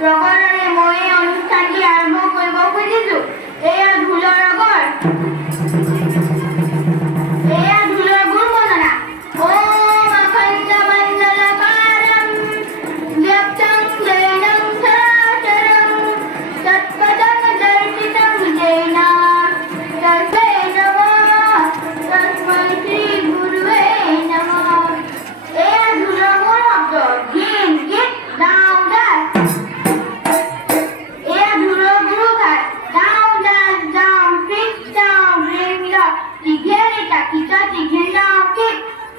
ৰগৰেৰে মই এই অনুষ্ঠানটি আৰম্ভ কৰিব খুজিছোঁ। এয়া ঢোলৰ ৰগৰ, এয়া ঢোলৰ গুণ বন্দনা। ওম অখণ্ডমণ্ডলকাৰম ব্যক্তং জৈনং সৰাচৰং তৎপদং দৰ্শিতং জৈন তস্मै নমঃ তস্मै শ্ৰী গুৰুৱে নমঃ। এয়া ঢোলৰ মূল শব্দ গিন গীত ডাওঁ ডাল। এয়া ঢোলৰ গুৰুঘাট ডাওঁ ডাল ডাওঁ পিক ডাওঁ বৃন্দ দীঘেৰিতা কিত দীঘেন ডাওঁ কিক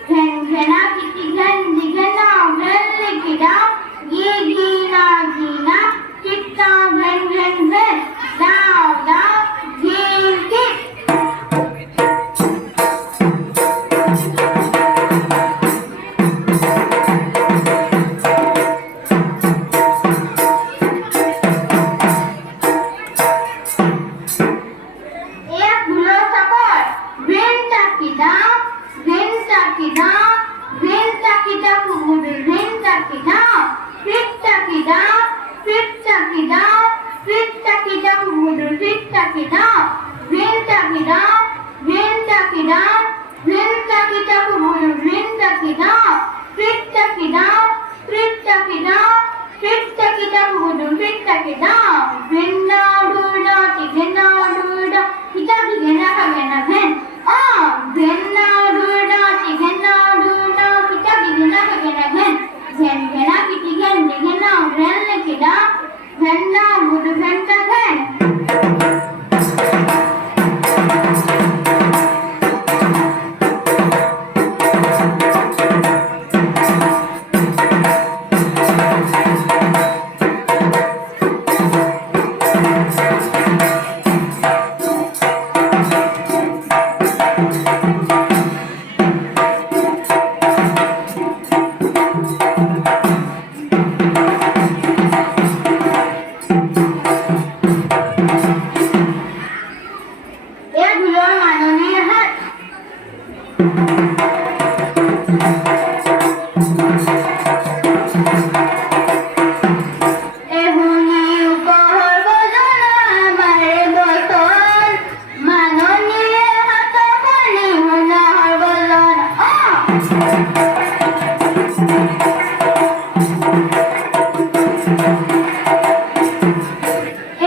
ঘেন ঘেনা কিতি ঘেন দীঘেন ডাওঁ ঘেন লিখি ডাওঁ গি গিনা গিনা কিক ডাওঁ ঘেন ঘেন ঘেন ডাওঁ ডাওঁ ঘিন কিক। এয়া ঢোলৰ চাপৰ ঘেন চাকি ডাওঁ ঘেন চাকি ডাওঁ ঘেন চাকি ডাওঁ ঘেন চাকি ডাওঁ পিক চাকি ডাওঁ পিক চাকি ডাওঁ পিক চাকি ডাওঁ পিক চাকি ডাওঁ ঘেন চাকি ডাওঁ ঘেন চাকি ডাওঁ ঘেন চাকি ডাওঁ ঘেন চাকি ডাওঁ পিক চাকি ডাওঁ পিক চাকি ডাওঁ পিক চাকি ডাওঁ পিক চাকি ডাওঁ ঘেন ডাওঁ ঢোল ডাওঁ ঘেন ডাওঁ ঢোল ডাওঁ কিতা ঘেনা ঘেনা ঘেন ঘেন ডাওঁ ঢোল ডাওঁ ঘেন ডাওঁ ঢোল ডাওঁ কিতা ঘেনা ঘেনা ঘেন ঘেন ঘেনা কিতি ঘেন ঘেন ডাওঁ ঘেন লিখি ডাওঁ ঘেন ডাওঁ বুধু ঘেন টা ঘেন। এয়া ঢোলৰ মাননীৰ হাত। এহুনি উপহৰ বজনা আমাৰে বচন মাননীৰে হাত বলি শুনাৰ বলন।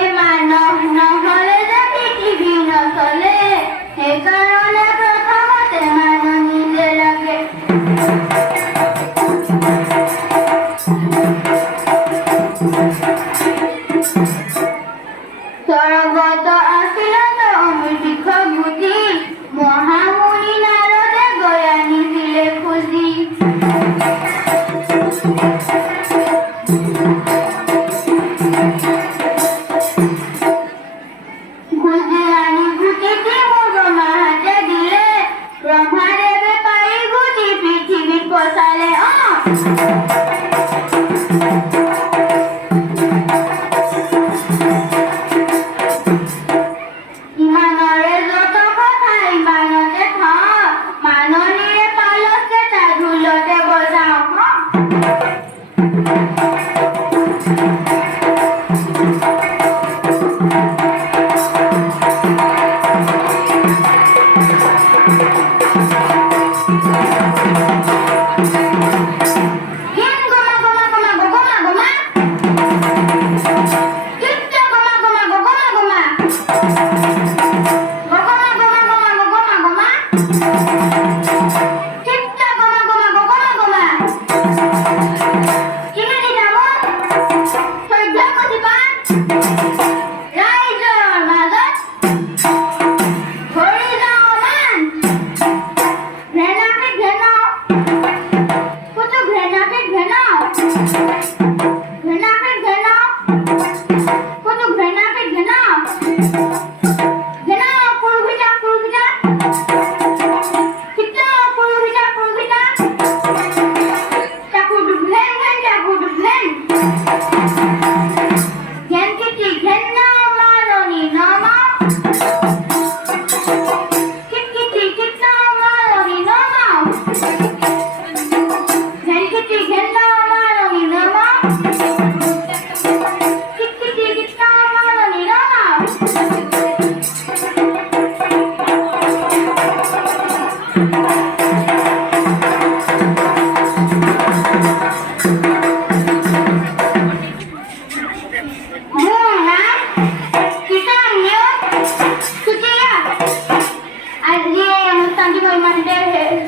এই মানৱ নহ'লে যে পৃথিৱী নচলে, সেইকাৰণে প্ৰথমতে মাননীলে লাগে। স্বৰ্গত আছিল অমৃত বুদ্ধি মহামুনি নাৰদে গৈ আনিছিলে খুজি। খুজি আনি গুটিটি ব্ৰহ্মাহঁতে দিলে, ব্ৰহ্মাদেৱে পাৰি গুটি পৃথিৱীত পচালে। ইমানৰে যত কথা ইমানতে থওঁ, মাননীৰে পালকে তা ঢোলতে বজাওঁ। গিন গমা গমা গমা গমা গমা কিত্ত গমা গমা গমা গমা গমা গমা গমা গমা গমা কিত্ত গমা গমা গমা গমা কিনি দামন সহ্য প্ৰতিপান ৰাইজৰ মাজত ঘূৰি যাওঁ মান ঘেনাকে ঘেনাও কত ঘেনাকে ঘেনাও ঘেনাকে ঘেনাও কত ঘেনাকে ঘেনাও ঘেনাও পুরভিটা পুরভিটা কিত্ত পুরভিটা পুরভিটা চাকু ডুবলেন ঘেন চাকু ডুবলেন ঘেন কিতি ঘেন নাও মাননী নমা কিতি কিত্ত মাননী নমা ঘেন কিতি ঘেন নাও মাননী নমা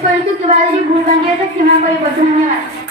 কৰিছো কিবা যদি ভুল বান্ধি আছে ক্ষমা কৰিব ধন্যবাদ